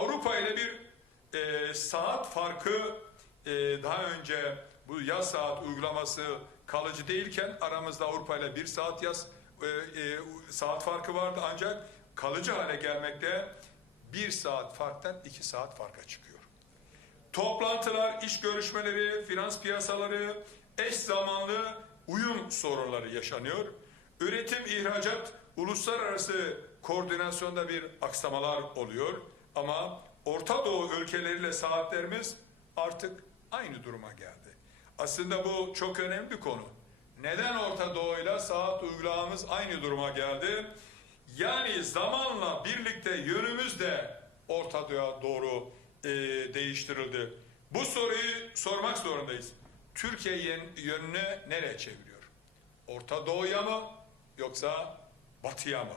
Avrupa ile bir e, saat farkı e, daha önce bu yaz saat uygulaması kalıcı değilken aramızda Avrupa ile bir saat yaz e, e, saat farkı vardı ancak kalıcı hale gelmekte bir saat farktan iki saat farka çıkıyor. Toplantılar, iş görüşmeleri, finans piyasaları, eş zamanlı uyum sorunları yaşanıyor. Üretim, ihracat, uluslararası koordinasyonda bir aksamalar oluyor. Ama Orta Doğu ülkeleriyle saatlerimiz artık aynı duruma geldi. Aslında bu çok önemli bir konu. Neden Orta Doğu'yla saat uygulamamız aynı duruma geldi? Yani zamanla birlikte yönümüz de Orta Doğu'ya doğru e, değiştirildi. Bu soruyu sormak zorundayız. Türkiye yönünü nereye çeviriyor? Orta Doğu'ya mı yoksa Batı'ya mı?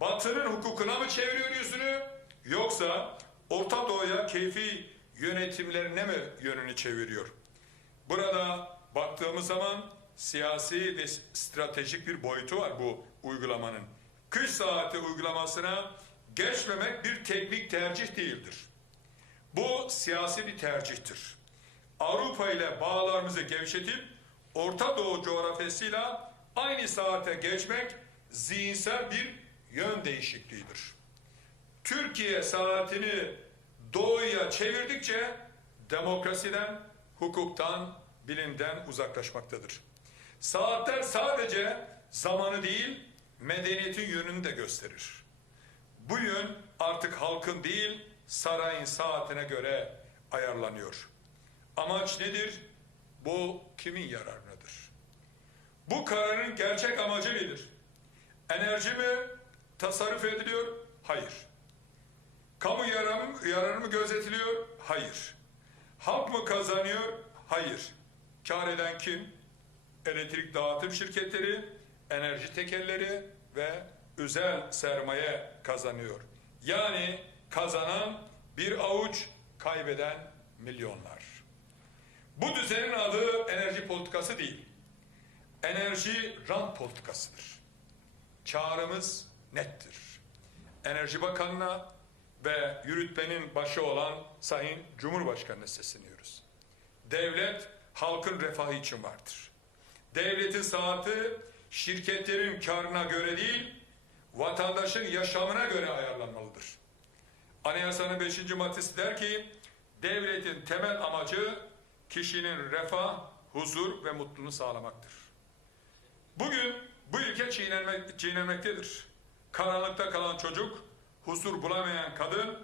Batı'nın hukukuna mı çeviriyor yüzünü yoksa Orta Doğu'ya keyfi yönetimlerine mi yönünü çeviriyor? Burada baktığımız zaman siyasi ve stratejik bir boyutu var bu uygulamanın. Kış saati uygulamasına geçmemek bir teknik tercih değildir. Bu siyasi bir tercihtir. Avrupa ile bağlarımızı gevşetip Orta Doğu coğrafyasıyla aynı saate geçmek zihinsel bir yön değişikliğidir. Türkiye saatini doğuya çevirdikçe demokrasiden, hukuktan, bilimden uzaklaşmaktadır. Saatler sadece zamanı değil, medeniyetin yönünü de gösterir. Bu yön artık halkın değil, sarayın saatine göre ayarlanıyor. Amaç nedir? Bu kimin yararınadır? Bu kararın gerçek amacı nedir? Enerji mi tasarruf ediliyor? Hayır. Kamu yararı yararı mı gözetiliyor? Hayır. Halk mı kazanıyor? Hayır. Kar eden kim? Elektrik dağıtım şirketleri, enerji tekelleri ve özel sermaye kazanıyor. Yani kazanan bir avuç, kaybeden milyonlar. Bu düzenin adı enerji politikası değil. Enerji rant politikasıdır. Çağrımız nettir. Enerji Bakanı'na ve yürütmenin başı olan Sayın Cumhurbaşkanı'na sesleniyoruz. Devlet halkın refahı için vardır. Devletin saati şirketlerin karına göre değil, vatandaşın yaşamına göre ayarlanmalıdır. Anayasanın 5. maddesi der ki, devletin temel amacı kişinin refah, huzur ve mutluluğunu sağlamaktır. Bugün bu ilke çiğnenmek, çiğnenmektedir. Karanlıkta kalan çocuk, huzur bulamayan kadın